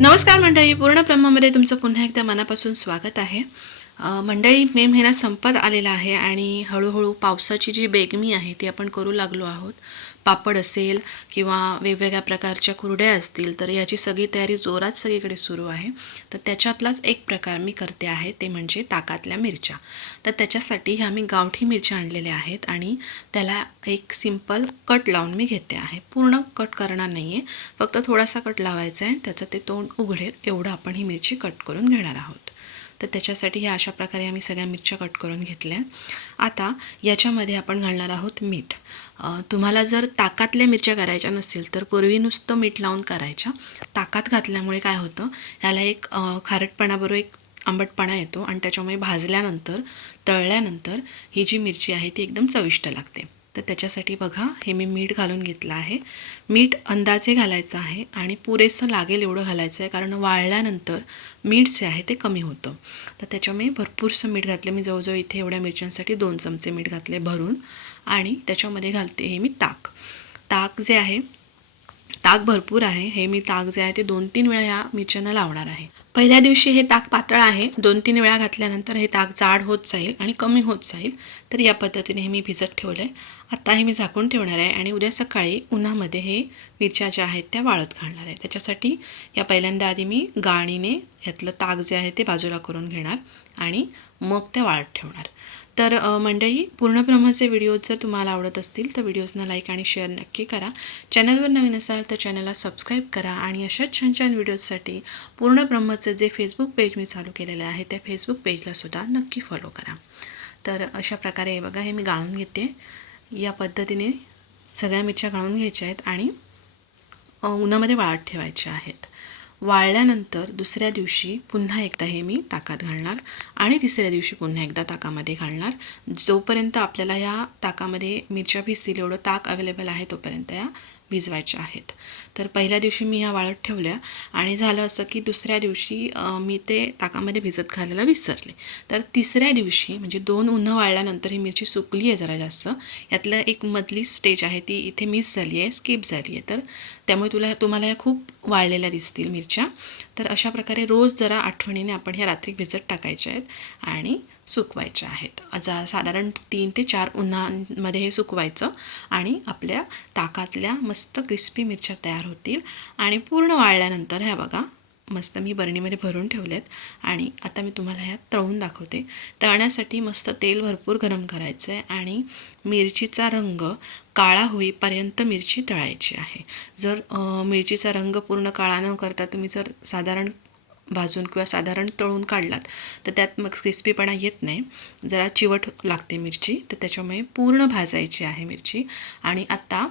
नमस्कार मंडळी पूर्ण ब्रह्मामध्ये तुमचं पुन्हा एकदा मनापासून स्वागत आहे. मंडळी मे महिना संपत आलेला आहे आणि हळूहळू पावसाची जी बेगमी आहे ती आपण करू लागलो आहोत. पापड असेल किंवा वेगवेगळ्या प्रकारच्या कुरड्या असतील तर याची सगळी तयारी जोरात सगळीकडे सुरू आहे. तर त्याच्यातलाच एक प्रकार मी करते आहे ते म्हणजे ताकातल्या मिरच्या. तर त्याच्यासाठी ह्या मी गावठी मिरच्या आणलेल्या आहेत आणि त्याला एक सिंपल कट लावून मी घेते आहे. पूर्ण कट करणार नाही आहे फक्त थोडासा कट लावायचा आहे त्याचं ते तोंड उघडेल एवढं आपण ही मिरची कट करून घेणार आहोत. तर त्याच्यासाठी ह्या अशा प्रकारे आम्ही सगळ्या मिरच्या कट करून घेतल्या. आता याच्यामध्ये आपण घालणार आहोत मीठ. तुम्हाला जर ताकातल्या मिरच्या करायच्या नसतील तर पूर्वी नुसतं मीठ लावून करायच्या. ताकात घातल्यामुळे काय होतं ह्याला एक खारटपणाबरोबर एक आंबटपणा येतो आणि त्याच्यामुळे भाजल्यानंतर तळल्यानंतर ही जी मिरची आहे ती एकदम चविष्ट लागते. तर त्याच्यासाठी बघा हे मी मीठ घालून घेतलं आहे. मीठ अंदाजे घालायचं आहे आणि पुरेसं लागेल एवढं घालायचं आहे कारण वाळल्यानंतर मीठ जे आहे ते कमी होतं. तर त्याच्यामुळे भरपूरसं मीठ घातलं. मी जवळजवळ इथे एवढ्या मिरच्यांसाठी दोन चमचे मीठ घातले भरून आणि त्याच्यामध्ये घालते हे मी ताक. ताक जे आहे ताक भरपूर आहे. हे मी ताक जे आहे ते दोन तीन वेळा ह्या मिरच्यांना लावणार आहे. पहिल्या दिवशी हे ताक पातळ आहे. दोन तीन वेळा घातल्यानंतर हे ताक जाड होत जाईल आणि कमी होत जाईल. तर या पद्धतीने हे मी भिजत ठेवलं आहे आत्ता हे मी झाकून ठेवणार आहे आणि उद्या सकाळी उन्हामध्ये हे मिरच्या ज्या आहेत त्या वाळत घालणार आहे. त्याच्यासाठी या पहिल्यांदा आधी मी गाळणीने ह्यातलं ताक जे आहे ते बाजूला करून घेणार आणि मग ते वाळत ठेवणार. तर मंडळी पूर्णब्रह्माचे व्हिडिओज जर तुम्हाला आवडत असतील तर व्हिडिओजना लाईक आणि शेअर नक्की करा. चॅनलवर नवीन असाल तर चॅनलला सबस्क्राईब करा आणि अशाच छान छान व्हिडिओजसाठी पूर्णब्रह्माचं जे फेसबुक पेज मी चालू केलेलं आहे त्या फेसबुक पेजला सुद्धा नक्की फॉलो करा. तर अशा प्रकारे हे बघा हे मी गाळून घेते. या पद्धतीने सगळ्या मिरच्या गाळून घ्यायच्या आहेत आणि उन्हामध्ये वाळत ठेवायच्या आहेत. वाळल्यानंतर दुसऱ्या दिवशी पुन्हा एकदा हे मी ताकात घालणार आणि तिसऱ्या दिवशी पुन्हा एकदा ताकामध्ये घालणार. जोपर्यंत आपल्याला या ताकामध्ये मिरच्या भिजतील एवढं ताक अवेलेबल आहे तोपर्यंत या भिजवायच्या आहेत. तर पहिल्या दिवशी मी ह्या वाळत ठेवल्या आणि झालं असं की दुसऱ्या दिवशी मी ते ताकामध्ये भिजत घालायला विसरले. तर तिसऱ्या दिवशी म्हणजे दोन उन्हं वाळल्यानंतर ही मिरची सुकली आहे जरा जास्त यातलं एक मधली स्टेज आहे ती इथे मिस झाली आहे स्किप झाली आहे. तर त्यामुळे तुला तुम्हाला या खूप वाळलेल्या दिसतील मिरच्या. तर अशा प्रकारे रोज जरा आठवणीने आपण ह्या रात्री भिजत टाकायच्या आहेत आणि सुकवायच्या आहेत. जा साधारण तीन ते चार उन्हामध्ये हे सुकवायचं आणि आपल्या ताकातल्या मस्त मस्त क्रिस्पी मिरच्या तयार होतील आणि पूर्ण वाळल्यानंतर ह्या बघा मस्त मी बरणीमध्ये भरून ठेवलेत आणि आता मी तुम्हाला ह्या तळून दाखवते. तळण्यासाठी मस्त तेल भरपूर गरम करायचं आहे आणि मिरचीचा रंग काळा होईपर्यंत मिरची तळायची आहे. जर मिरचीचा रंग पूर्ण काळा न करता तुम्ही जर साधारण भाजून किंवा साधारण तळून काढलात तर त्यात मग क्रिस्पीपणा येत नाही. जरा चिवट लागते मिरची तर त्याच्यामुळे पूर्ण भाजायची आहे मिरची. आणि आता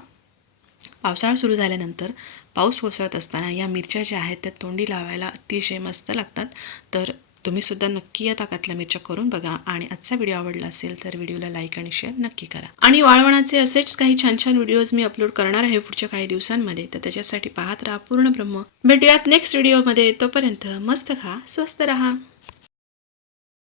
पावसाळा सुरू झाल्यानंतर पाऊस कोसळत असताना या मिरच्या ज्या आहेत त्या तोंडी लावायला अतिशय मस्त लागतात. तर तुम्हीसुद्धा नक्की या ताकातल्या मिरच्या करून बघा आणि आजचा व्हिडिओ आवडला असेल तर व्हिडिओला लाईक आणि शेअर नक्की करा. आणि वाळवणाचे असेच काही छान छान व्हिडिओज मी अपलोड करणार आहे पुढच्या काही दिवसांमध्ये तर त्याच्यासाठी पाहत राहा पूर्ण ब्रह्म. भेटूयात नेक्स्ट व्हिडिओमध्ये तोपर्यंत मस्त खा स्वस्त राहा.